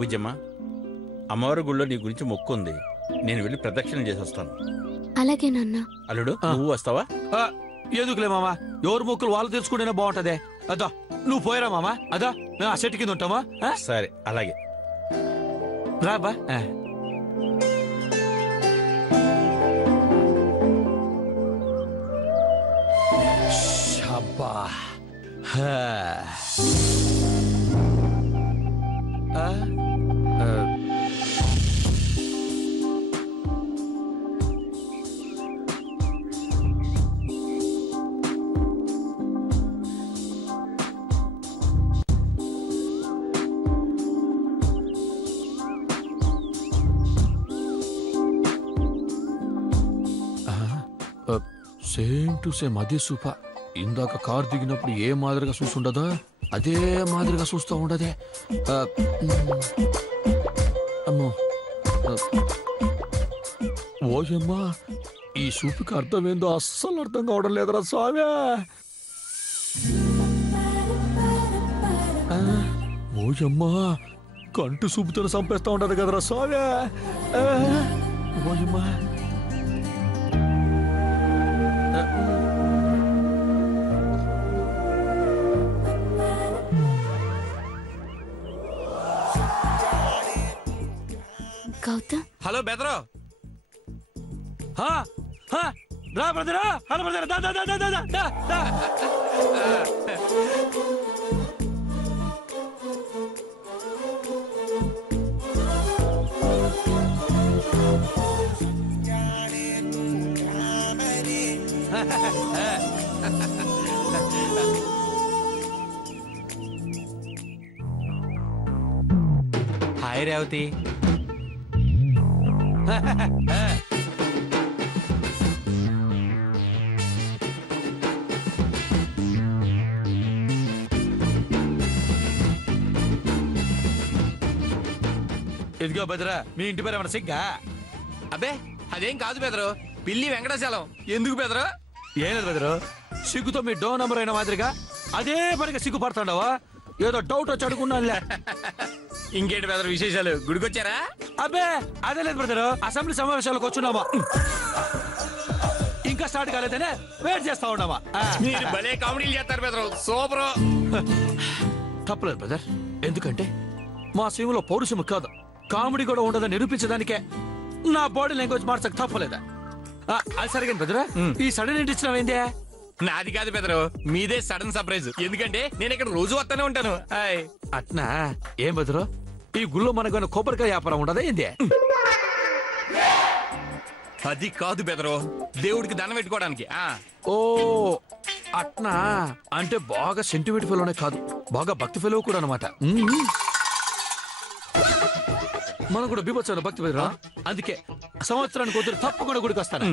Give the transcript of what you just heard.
బుజ్జమ్మ, అమ్మవారి గుళ్ళో నీ గురించి మొక్కు ఉంది. నేను వెళ్ళి ప్రదక్షిణ చేసి వస్తాను. అలాగే నాన్న. అల్లుడు, నువ్వు వస్తావా? ఎందుకులే మామా, ఎవరు మొక్కులు వాళ్ళు తెలుసుకుంటేనే బాగుంటదే. అదా నువ్వు పోయరా మామా, అదా మేము ఆ చెట్టు కింద ఉంటామా? సరే, అలాగే రాబా. అబ్బా, సేమ్ టు సేమ్ అదే సూపర్. ఇందాక కార్ దిగినప్పుడు ఏ మాదిరిగా చూస్తుండదో అదే మాదిరిగా చూస్తూ ఉండదే. అమ్మో, ఓయమ్మా, ఈ సూపుకి అర్థమేందో అస్సలు అర్థం కావడం లేదురా స్వామి. ఓయమ్మా, కంటి సూపుతో చంపేస్తా ఉండదు కదరా స్వామి. ఓయమ్మా, గౌతమ్. హలో బెదరో. రా బ్రదరా. హలో బ్రదర్, దా దా దా దా దా దా దా. హాయ్ రేవతి. ఇదిగో బెదరా, మీ ఇంటి పేరు ఏమన్నా సిగ్గా? అబ్బే అదేం కాదు బెదరు, పిల్లి వెంకటాచలం. ఎందుకు బెదరు? ఏం లేదు బెదరు, సిగ్గుతో మీ డో నంబర్ అయిన మాదిరిగా అదే పనిగా సిగ్గుపడుతుండవా? ఏదో డౌట్ వచ్చి అడుగున్నానులే. ఇంకేంటి బెదరు విశేషాలు? గుడికొచ్చారా? అబ్బే అదే లేదు బ్రదరు, అసెంబ్లీ సమావేశాలకు వచ్చున్నామా, ఇంకా స్టార్ట్ కాలేదనే వెయిట్ చేస్తా ఉన్నామా. మీరు భలే కామెడీలు చేస్తారు బెదరు, సూపర్. తప్పలేదు బ్రదర్, ఎందుకంటే మా సీమలో పౌరుషము కాదు కామెడీ కూడా ఉండదని నిరూపించడానికే నా బాడీ లాంగ్వేజ్ మార్చక తప్పలేదా? అది సరిగా బ్రదరా, ఈ సడన్ ఏంటి ఇచ్చినావేందే? నాది కాదు బెదరు, మీదే సడన్ సర్ప్రైజ్. ఎందుకంటే నేను ఇక్కడ రోజు వస్తానే ఉంటాను. అట్నా? ఏం బెదరు, ఈ గుళ్ళో మనకు కొబ్బరికాయ వ్యాపారం ఉండదా ఏంది? అది కాదు బెదరు, దేవుడికి దండం పెట్టుకోవడానికి. ఓ అట్నా, అంటే బాగా సెంటిమెంట్ ఫెలోనే కాదు, బాగా భక్తి ఫెలో కూడా అనమాట. మనం కూడా బీభత్సమైన భక్తి బెదరా, అందుకే సంవత్సరానికి కూతురు తప్పకుండా గుడికి వస్తాను.